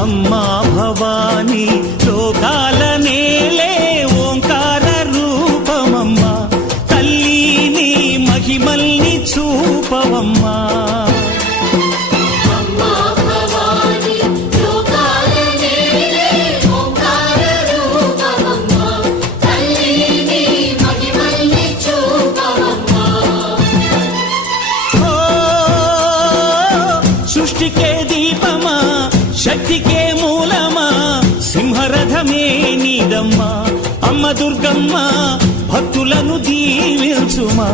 అమ్మా భవానీ లోకాల నేలే ఓంకార రూపమమ్మా, తల్లి నీ మహిమల్ని చూపవమ్మా. సృష్టికే దీపమా, శక్తికే మూలమా, సింహరథమే నీదమ్మా. అమ్మ దుర్గమ్మ భక్తులను దీవించుమా.